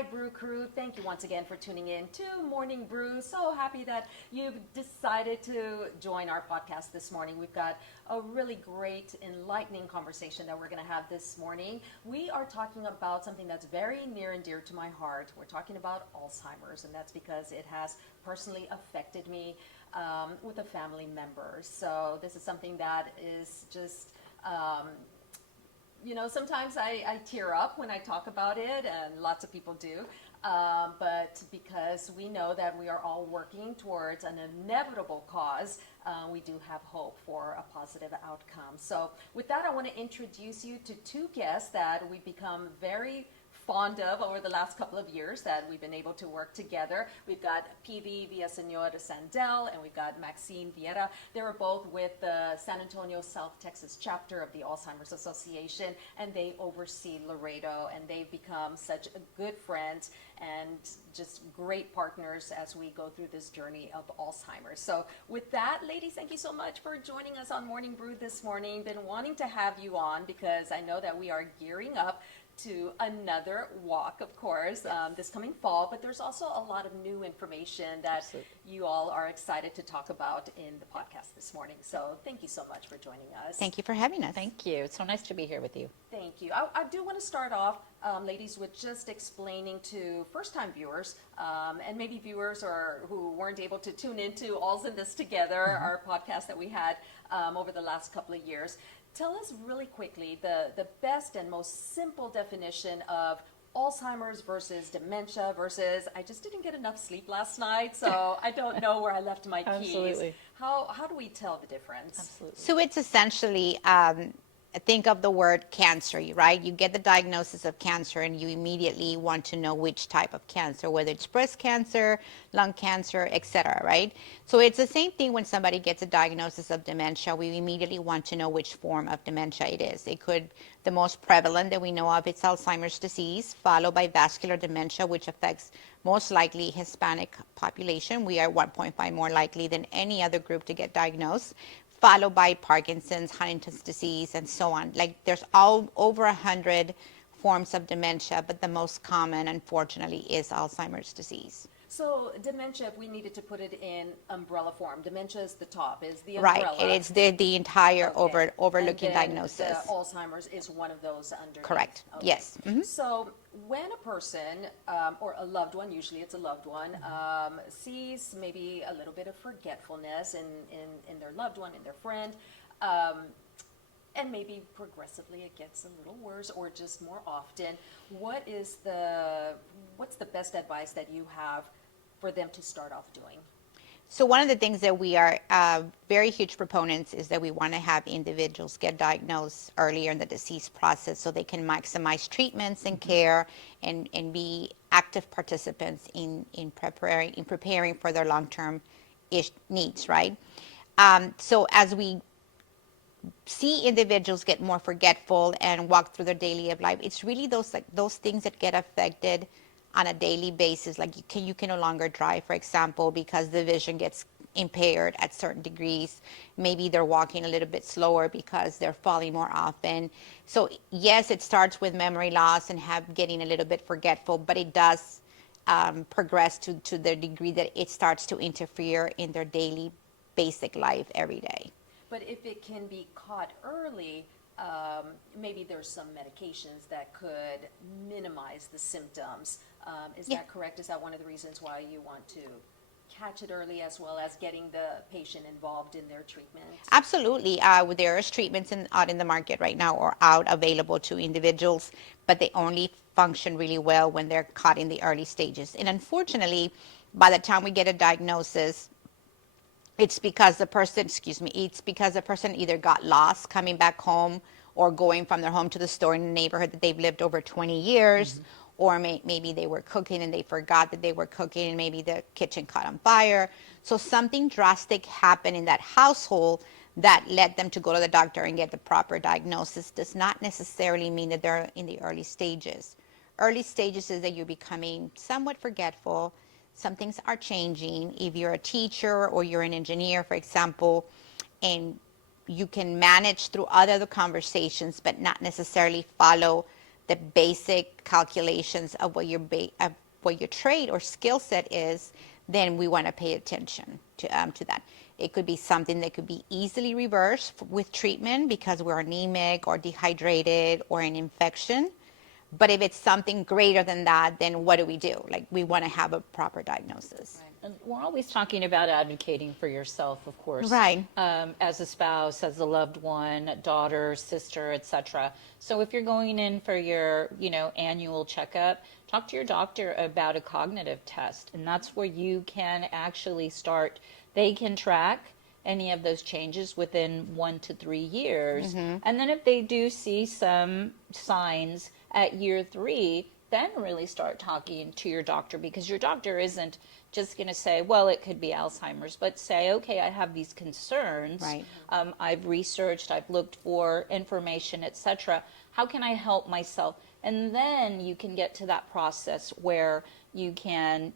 Hi, Brew Crew. Thank you once again for tuning in to Morning Brew. So happy that you've decided to join our podcast this morning. We've got a really great, enlightening conversation that we're going to have this morning. We are talking about something that's very near and dear to my heart. We're talking about Alzheimer's, and that's because it has personally affected me with a family member. So this is something that is just... sometimes I tear up when I talk about it, and lots of people do. But because we know that we are all working towards an inevitable cause, we do have hope for a positive outcome. So with that, I want to introduce you to two guests that we've become very fond of over the last couple of years that we've been able to work together. We've got PV Villaseñor Sandel and we've got Maxine Vieira. They were both with the San Antonio, South Texas chapter of the Alzheimer's Association, and they oversee Laredo, and they've become such a good friends and just great partners as we go through this journey of Alzheimer's. So with that, ladies, thank you so much for joining us on Morning Brew this morning. Been wanting to have you on because I know that we are gearing up to another walk, of course, this coming fall, but there's also a lot of new information that Absolutely. you all are excited to talk about in the podcast this morning. So thank you so much for joining us. Thank you for having us. Thank you. It's so nice to be here with you. Thank you. I do want to start off, ladies, with just explaining to first-time viewers and maybe viewers who weren't able to tune into All's in This Together, our podcast that we had over the last couple of years. Tell us really quickly the best and most simple definition of Alzheimer's versus dementia versus I just didn't get enough sleep last night, so I don't know where I left my keys. Absolutely. How do we tell the difference? Absolutely. So it's essentially, think of the word cancer, right? You get the diagnosis of cancer and you immediately want to know which type of cancer, whether it's breast cancer, lung cancer, etc., right? So it's the same thing when somebody gets a diagnosis of dementia. We immediately want to know which form of dementia it is. It could, the most prevalent that we know of, it's Alzheimer's disease, followed by vascular dementia, which affects most likely Hispanic population. We are 1.5 more likely than any other group to get diagnosed, followed by Parkinson's, Huntington's disease, and so on. Like there's over 100 forms of dementia, but the most common, unfortunately, is Alzheimer's disease. So dementia, if we needed to put it in umbrella form, dementia is the top, is the umbrella. Right, it's the entire Okay. overlooking And then diagnosis. The Alzheimer's is one of those underneath. Correct. Okay. Yes. So when a person or a loved one, usually it's a loved one, sees maybe a little bit of forgetfulness in their loved one, in their friend, and maybe progressively it gets a little worse or just more often, what's the best advice that you have for them to start off doing? So one of the things that we are very huge proponents is that we want to have individuals get diagnosed earlier in the disease process so they can maximize treatments and care and be active participants in preparing for their long-term needs, right? So as we see individuals get more forgetful and walk through their daily life, it's really those things that get affected on a daily basis, like you can no longer drive, for example, because the vision gets impaired at certain degrees. Maybe they're walking a little bit slower because they're falling more often. So yes, it starts with memory loss and getting a little bit forgetful, but it does progress to the degree that it starts to interfere in their daily basic life every day. But if it can be caught early, maybe there's some medications that could minimize the symptoms. Is that correct? Is that one of the reasons why you want to catch it early as well as getting the patient involved in their treatment? Absolutely. There's treatments out in the market right now or out available to individuals, but they only function really well when they're caught in the early stages. And unfortunately, by the time we get a diagnosis, it's because the person either got lost coming back home or going from their home to the store in a neighborhood that they've lived over 20 years, or maybe they were cooking and they forgot that they were cooking and maybe the kitchen caught on fire. So something drastic happened in that household that led them to go to the doctor and get the proper diagnosis. Does not necessarily mean that they're in the early stages. Early stages is that you're becoming somewhat forgetful. Some things are changing. If you're a teacher or you're an engineer, for example, and you can manage through other conversations but not necessarily follow the basic calculations of what your trade or skill set is, then we want to pay attention to that. It could be something that could be easily reversed with treatment because we're anemic or dehydrated or an infection. But if it's something greater than that, then what do? Like, we want to have a proper diagnosis. Right. And we're always talking about advocating for yourself, of course. Right. As a spouse, as a loved one, daughter, sister, etc. So if you're going in for your, annual checkup, talk to your doctor about a cognitive test. And that's where you can actually start, they can track any of those changes within 1 to 3 years. And then if they do see some signs at year 3, then really start talking to your doctor, because your doctor isn't just going to say, well, it could be Alzheimer's, but say, okay, I have these concerns. Right. I've researched, I've looked for information, etc. How can I help myself? And then you can get to that process where you can,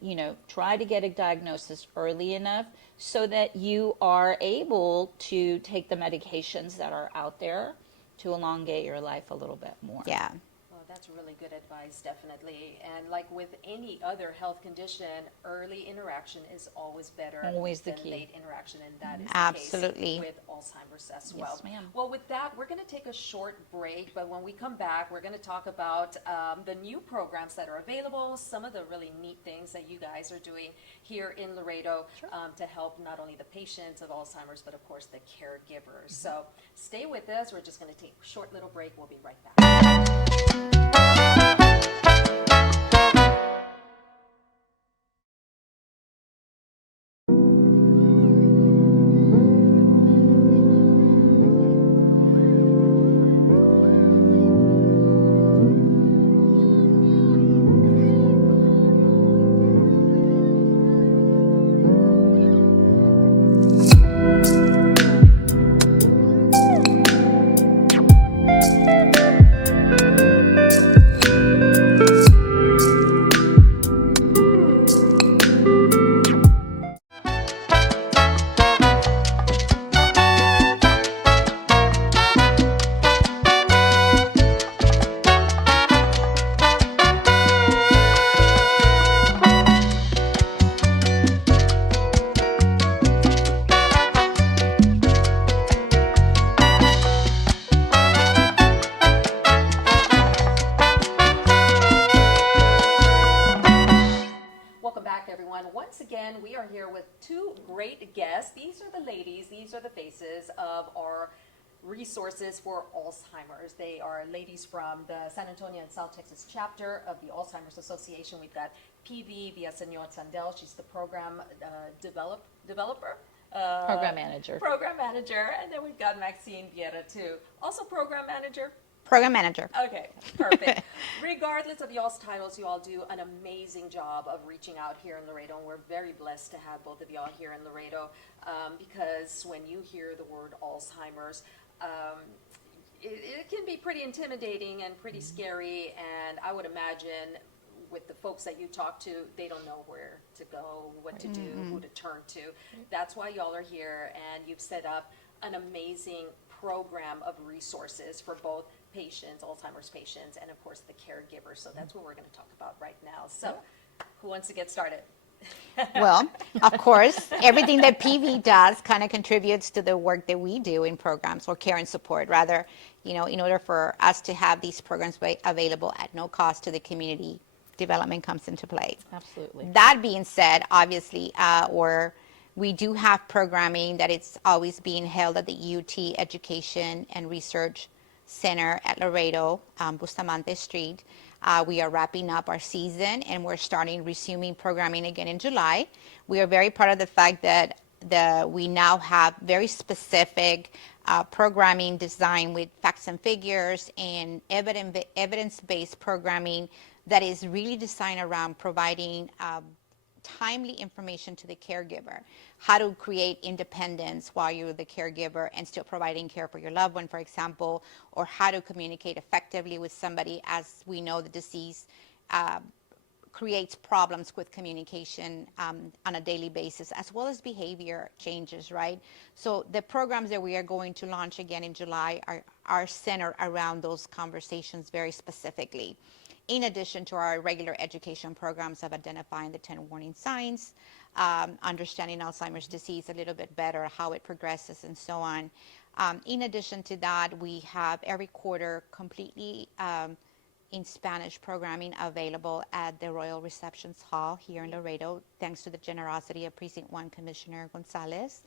try to get a diagnosis early enough so that you are able to take the medications that are out there to elongate your life a little bit more. Yeah. Well, that's really good advice, definitely. And like with any other health condition, early interaction is always better Always the than key. late interaction, and that is Absolutely. the case with Alzheimer's as Yes, well. ma'am. Well, with that, we're going to take a short break, but when we come back, we're going to talk about the new programs that are available, some of the really neat things that you guys are doing here in Laredo to help not only the patients of Alzheimer's, but of course the caregivers. So stay with us. We're just going to take a short little break. We'll be right back. Welcome back, everyone. Once again, we are here with two great guests. These are the ladies, these are the faces of our resources for Alzheimer's. They are ladies from the San Antonio and South Texas chapter of the Alzheimer's Association. We've got PV Villaseñor Sandel. She's the program developer. Program manager. Program manager. And then we've got Maxine Vieira, too. Also program manager. Program manager. Okay, perfect. Regardless of y'all's titles, you all do an amazing job of reaching out here in Laredo, and we're very blessed to have both of y'all here in Laredo because when you hear the word Alzheimer's, it can be pretty intimidating and pretty scary, and I would imagine with the folks that you talk to, they don't know where to go, what to do, who to turn to. That's why y'all are here, and you've set up an amazing program of resources for both patients, Alzheimer's patients, and of course the caregivers. So that's what we're going to talk about right now. So who wants to get started? Well, of course, everything that PV does kind of contributes to the work that we do in programs or care and support. Rather, in order for us to have these programs available at no cost to the community, development comes into play. Absolutely. That being said, obviously, we do have programming that it's always being held at the UT Education and Research Center at Laredo, Bustamante Street. We are wrapping up our season and we're resuming programming again in July. We are very proud of the fact that we now have very specific programming designed with facts and figures and evidence-based programming that is really designed around providing timely information to the caregiver, how to create independence while you're the caregiver and still providing care for your loved one, for example, or how to communicate effectively with somebody. As we know, the disease creates problems with communication on a daily basis, as well as behavior changes, right? So the programs that we are going to launch again in July are centered around those conversations very specifically. In addition to our regular education programs of identifying the 10 warning signs, understanding Alzheimer's disease a little bit better, how it progresses, and so on. In addition to that, we have every quarter completely in Spanish programming available at the Royal Receptions Hall here in Laredo, thanks to the generosity of Precinct 1 Commissioner Gonzalez.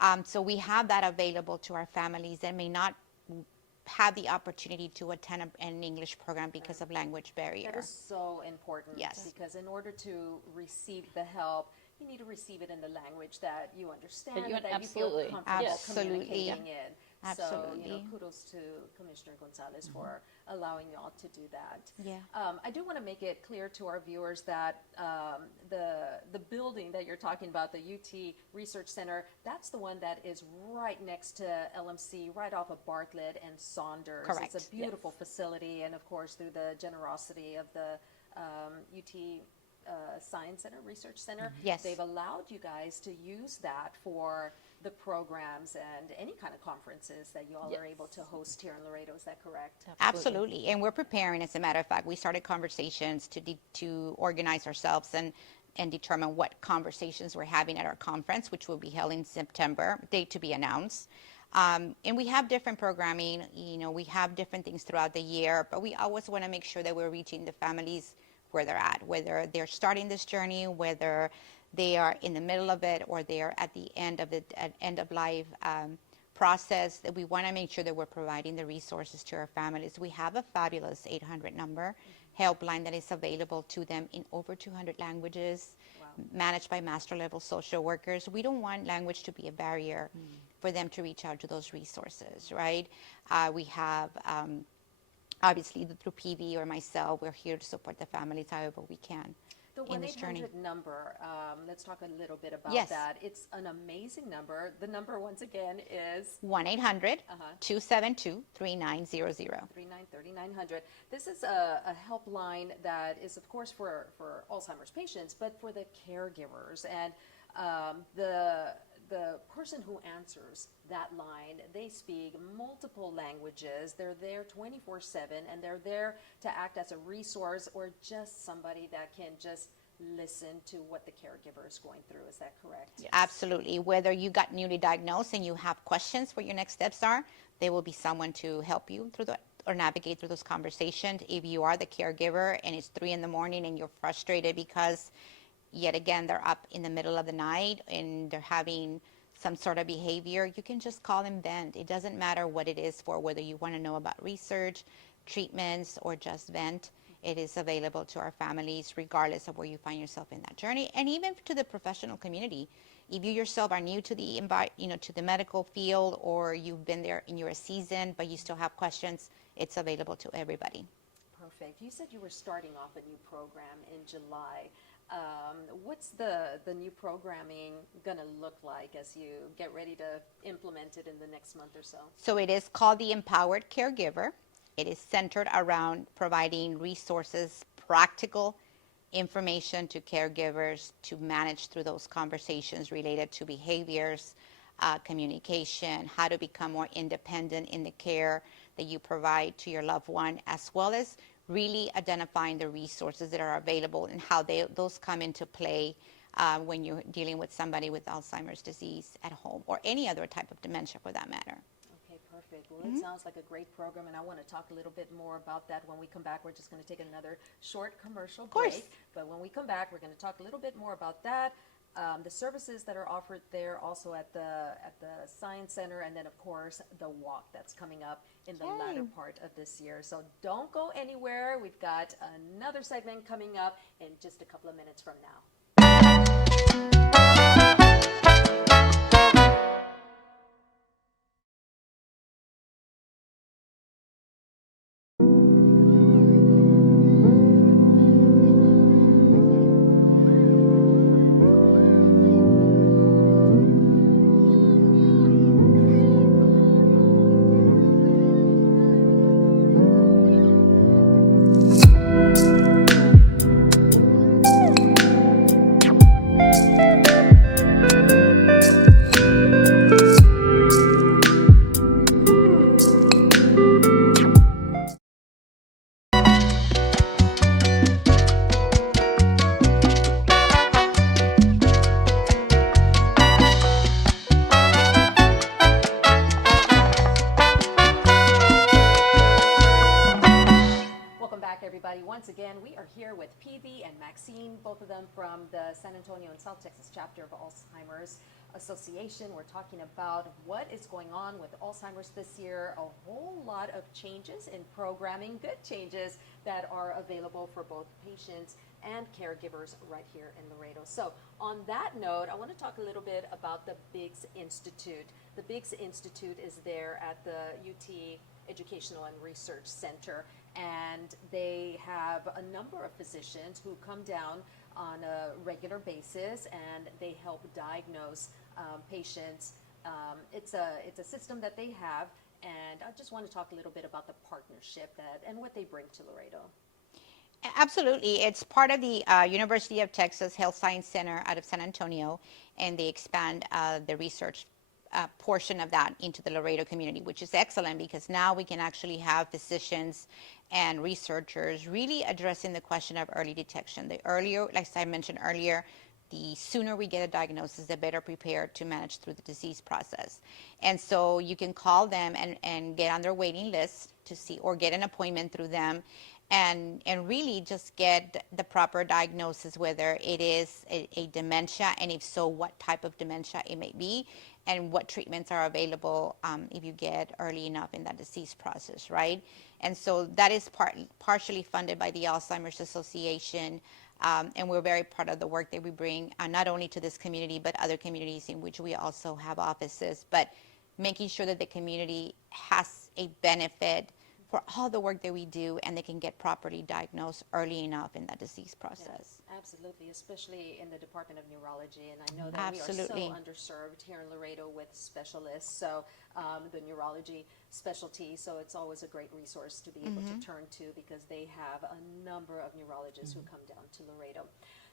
Wow. So we have that available to our families that may not have the opportunity to attend an English program because of language barrier. That is so important. Yes. Because in order to receive the help, you need to receive it in the language that you understand, That you- and that absolutely. you feel comfortable Absolutely. communicating in. So, Absolutely. kudos to Commissioner Gonzalez for allowing y'all to do that. Yeah. I do want to make it clear to our viewers that the building that you're talking about, the UT Research Center, that's the one that is right next to LMC, right off of Bartlett and Saunders. Correct. It's a beautiful facility, and of course, through the generosity of the UT Science Center, Research Center, Yes. they've allowed you guys to use that for the programs and any kind of conferences that you all are able to host here in Laredo. Is that correct? Absolutely. And we're preparing, as a matter of fact. We started conversations to organize ourselves and determine what conversations we're having at our conference, which will be held in September, date to be announced. And we have different programming, we have different things throughout the year, but we always want to make sure that we're reaching the families where they're at, whether they're starting this journey, whether they are in the middle of it, or they are at the end of the end of life process. That we want to make sure that we're providing the resources to our families. We have a fabulous 800 number helpline that is available to them in over 200 languages, managed by master level social workers. We don't want language to be a barrier for them to reach out to those resources, right? We have obviously through PV or myself, we're here to support the families however we can. The in this journey. 1-800 number, let's talk a little bit about Yes. that. It's an amazing number. The number, once again, is 1-800-272-3900. 3900. This is a helpline that is, of course, for Alzheimer's patients, but for the caregivers. And the person who answers that line, they speak multiple languages. They're there 24/7, and they're there to act as a resource or just somebody that can just listen to what the caregiver is going through. Is that correct? Yes. Absolutely. Whether you got newly diagnosed and you have questions what your next steps are, there will be someone to help you through or navigate through those conversations. If you are the caregiver and it's 3 a.m. and you're frustrated because yet again they're up in the middle of the night and they're having some sort of behavior, you can just call and vent. It doesn't matter what it is for, whether you want to know about research, treatments, or just vent. It is available to our families regardless of where you find yourself in that journey, and even to the professional community. If you yourself are new to the to the medical field, or you've been there and you're a seasoned but you still have questions, it's available to everybody. Perfect. You said you were starting off a new program in July. What's the new programming going to look like as you get ready to implement it in the next month or so? So it is called the Empowered Caregiver. It is centered around providing resources, practical information to caregivers to manage through those conversations related to behaviors, communication, how to become more independent in the care that you provide to your loved one, as well as really identifying the resources that are available and how those come into play when you're dealing with somebody with Alzheimer's disease at home, or any other type of dementia for that matter. Okay, perfect. Well, it sounds like a great program, and I want to talk a little bit more about that when we come back. We're just going to take another short commercial course. break. But when we come back, we're going to talk a little bit more about that, the services that are offered there, also at the Science Center, and then, of course, the walk that's coming up in the latter part of this year. So don't go anywhere. We've got another segment coming up in just a couple of minutes from now. Maxine, both of them from the San Antonio and South Texas chapter of Alzheimer's Association. We're talking about what is going on with Alzheimer's this year, a whole lot of changes in programming, good changes that are available for both patients and caregivers right here in Laredo. So on that note, I want to talk a little bit about the Biggs Institute. The Biggs Institute is there at the UT Educational and Research Center, and they have a number of physicians who come down on a regular basis, and they help diagnose patients. It's a system that they have, and I just want to talk a little bit about the partnership and what they bring to Laredo. Absolutely. It's part of the University of Texas Health Science Center out of San Antonio, and they expand the research portion of that into the Laredo community, which is excellent because now we can actually have physicians and researchers really addressing the question of early detection. The earlier, like I mentioned earlier, the sooner we get a diagnosis, the better prepared to manage through the disease process. And so you can call them and get on their waiting list to see, or get an appointment through them, and really just get the proper diagnosis, whether it is a dementia, and if so, what type of dementia it may be, and what treatments are available if you get early enough in that disease process, right? And so that is partially funded by the Alzheimer's Association, and we're very proud of the work that we bring, not only to this community, but other communities in which we also have offices, but making sure that the community has a benefit for all the work that we do, and they can get properly diagnosed early enough in that disease process. Yeah, absolutely, especially in the Department of Neurology, and I know that Absolutely. we are so underserved here in Laredo with specialists, so the neurology specialty, so it's always a great resource to be able to turn to, because they have a number of neurologists who come down to Laredo.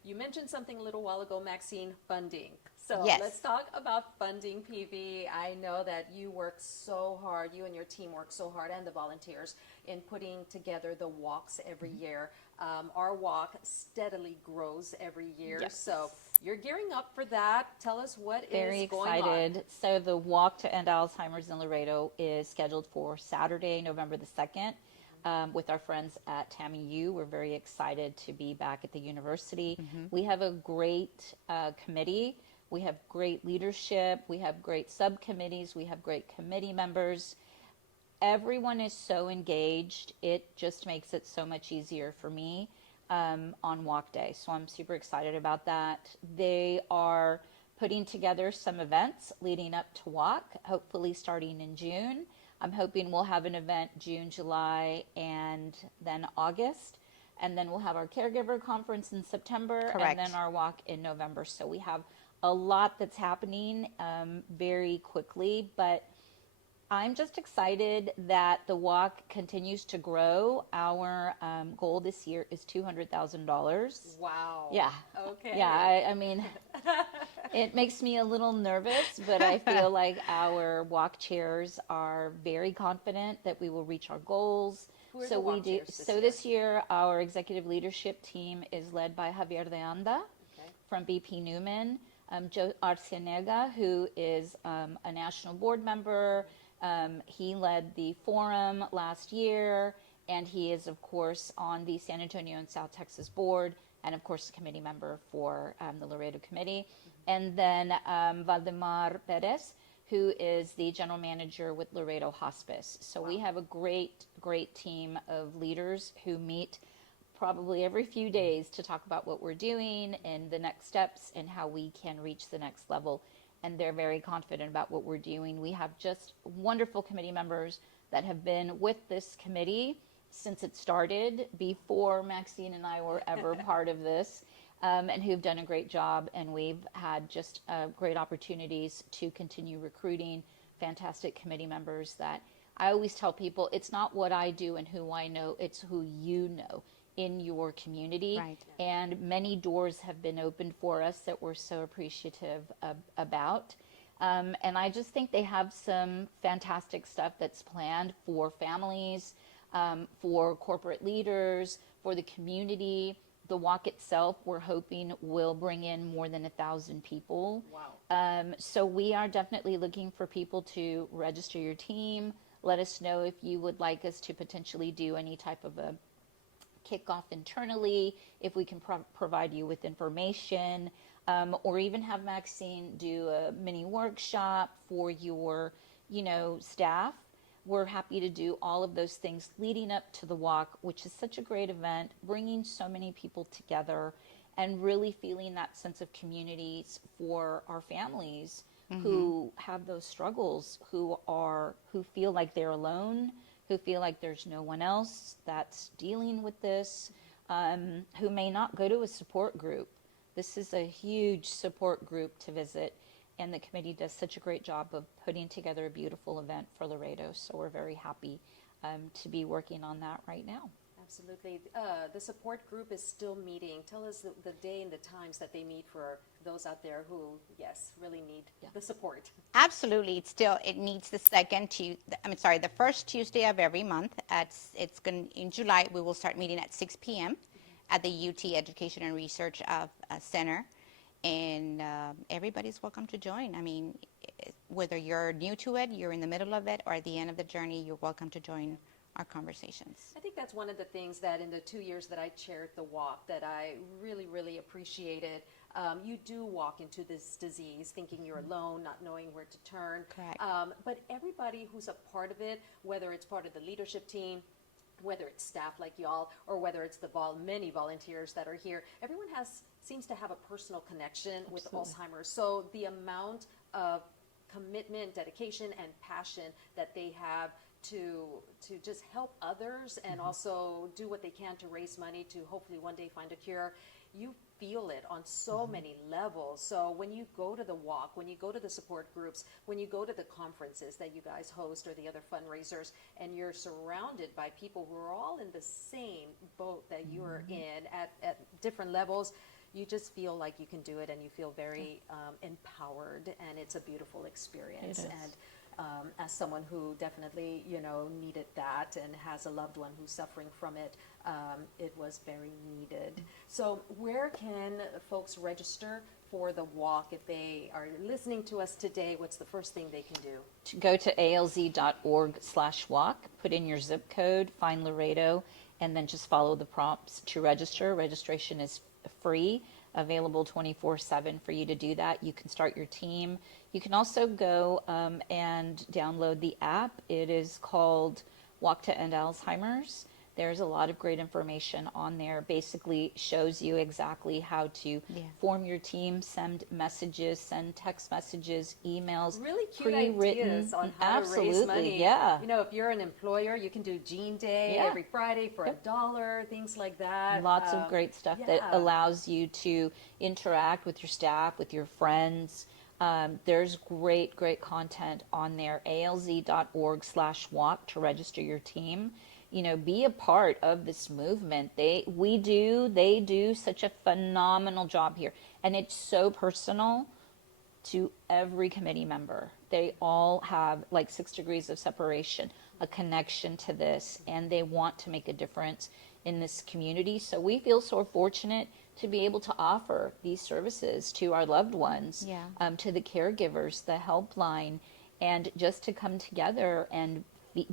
You mentioned something a little while ago, Maxine, funding. So Yes. let's talk about funding, PV. I know that you work so hard, you and your team work so hard, and the volunteers, in putting together the walks every year. Our walk steadily grows every year. Yes. So you're gearing up for that. Tell us what Very is going on. excited. So the walk to End Alzheimer's in Laredo is scheduled for Saturday, November the 2nd. With our friends at TAMU. We're very excited to be back at the university. We have a great committee. We have great leadership. We have great subcommittees. We have great committee members. Everyone is so engaged. It just makes it so much easier for me on walk day. So I'm super excited about that. They are putting together some events leading up to walk, hopefully starting in June. I'm hoping we'll have an event June, July, and then August. And then we'll have our caregiver conference in September. Correct. And then our walk in November. So we have a lot that's happening very quickly. But I'm just excited that the walk continues to grow. Our goal this year is $200,000. Wow. Yeah. Okay. Yeah, I mean, it makes me a little nervous, but I feel like our walk chairs are very confident that we will reach our goals. Who are the walk chairs this So year? this year, our executive leadership team is led by Javier de Anda Okay. from BP Newman, Joe Arcienega, who is a national board member. He led the forum last year, and he is, of course, on the San Antonio and South Texas board, and, of course, a committee member for the Laredo committee. And then Valdemar Perez, who is the general manager with Laredo Hospice. So we have a great, great team of leaders who meet probably every few days to talk about what we're doing and the next steps and how we can reach the next level. And they're very confident about what we're doing. We have just wonderful committee members that have been with this committee since it started, before Maxine and I were ever part of this, and who've done a great job. And we've had just great opportunities to continue recruiting fantastic committee members that I always tell people, it's not what I do and who I know, it's who you know in your community. Right. And many doors have been opened for us that we're so appreciative about. And I just think they have some fantastic stuff that's planned for families, for corporate leaders, for the community. The walk itself, we're hoping, will bring in more than 1,000 people. Wow. So we are definitely looking for people to register your team. Let us know if you would like us to potentially do any type of a kick off internally, if we can provide you with information, or even have Maxine do a mini workshop for your, staff. We're happy to do all of those things leading up to the walk, which is such a great event, bringing so many people together and really feeling that sense of communities for our families who have those struggles, who feel like they're alone, who feel like there's no one else that's dealing with this, who may not go to a support group. This is a huge support group to visit, and the committee does such a great job of putting together a beautiful event for Laredo, so we're very happy to be working on that right now. Absolutely. The support group is still meeting. Tell us the day and the times that they meet for those out there who, yes, really need the support. Absolutely. It meets the the first Tuesday of every month. In July, we will start meeting at 6 p.m. at the UT Education and Research Center. And everybody's welcome to join. I mean, whether you're new to it, you're in the middle of it, or at the end of the journey, you're welcome to join our conversations. I think that's one of the things that in the 2 years that I chaired the walk that I really, really appreciated. You do walk into this disease thinking you're alone, not knowing where to turn. Correct. But everybody who's a part of it, whether it's part of the leadership team, whether it's staff like y'all, or whether it's the many volunteers that are here, everyone seems to have a personal connection with Alzheimer's. So the amount of commitment, dedication, and passion that they have to just help others and also do what they can to raise money to hopefully one day find a cure, you feel it on so many levels. So when you go to the walk, when you go to the support groups, when you go to the conferences that you guys host or the other fundraisers, and you're surrounded by people who are all in the same boat that you're in at different levels, you just feel like you can do it, and you feel very empowered, and it's a beautiful experience. And as someone who definitely, needed that and has a loved one who's suffering from it, it was very needed. So where can folks register for the walk? If they are listening to us today, what's the first thing they can do? To go to alz.org/walk, put in your zip code, find Laredo, and then just follow the prompts to register. Registration is free, available 24/7 for you to do that. You can start your team. You can also go and download the app. It is called Walk to End Alzheimer's. There's a lot of great information on there. Basically shows you exactly how to form your team, send messages, send text messages, emails, really cute pre-written. ideas on how to raise money. Yeah. If you're an employer, you can do Gene Day every Friday for $1, things like that. Lots of great stuff that allows you to interact with your staff, with your friends. There's great content on there. alz.org/walk to register your team. Be a part of this movement. They do such a phenomenal job here. And it's so personal to every committee member. They all have like 6 degrees of separation, a connection to this, and they want to make a difference in this community. So we feel so fortunate to be able to offer these services to our loved ones, to the caregivers, the helpline, and just to come together and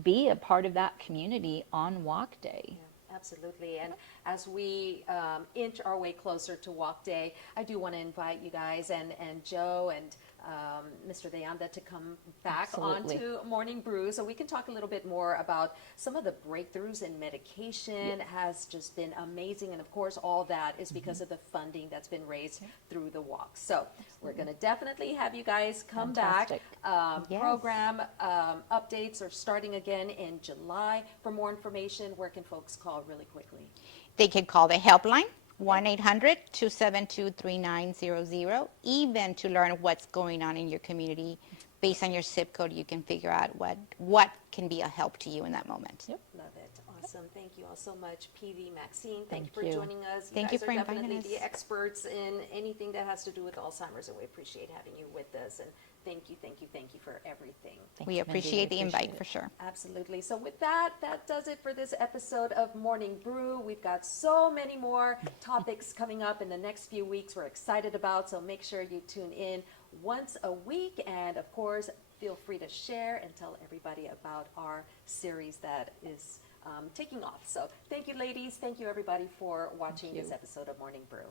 be a part of that community on Walk Day. Yeah, absolutely. And as we inch our way closer to Walk Day, I do want to invite you guys and Joe and Mr. De Anda to come back onto Morning Brew so we can talk a little bit more about some of the breakthroughs in medication. Has just been amazing, and of course all that is because of the funding that's been raised through the walk. So we're going to definitely have you guys come back. Program updates are starting again in July. For more information, where can folks call really quickly? They can call the helpline, 1-800-272-3900. Even to learn what's going on in your community, based on your zip code, you can figure out what can be a help to you in that moment. Love it. Awesome. Thank you all so much, PV, Maxine. Thank you for you. joining us. Thank you for guys are inviting definitely us. the experts in anything that has to do with Alzheimer's, and we appreciate having you with us. And thank you for everything. We appreciate the invite for sure. Absolutely. So with that does it for this episode of Morning Brew. We've got so many more topics coming up in the next few weeks we're excited about, so make sure you tune in once a week, and of course feel free to share and tell everybody about our series that is taking off. So thank you, ladies. Thank you, everybody, for watching this episode of Morning Brew.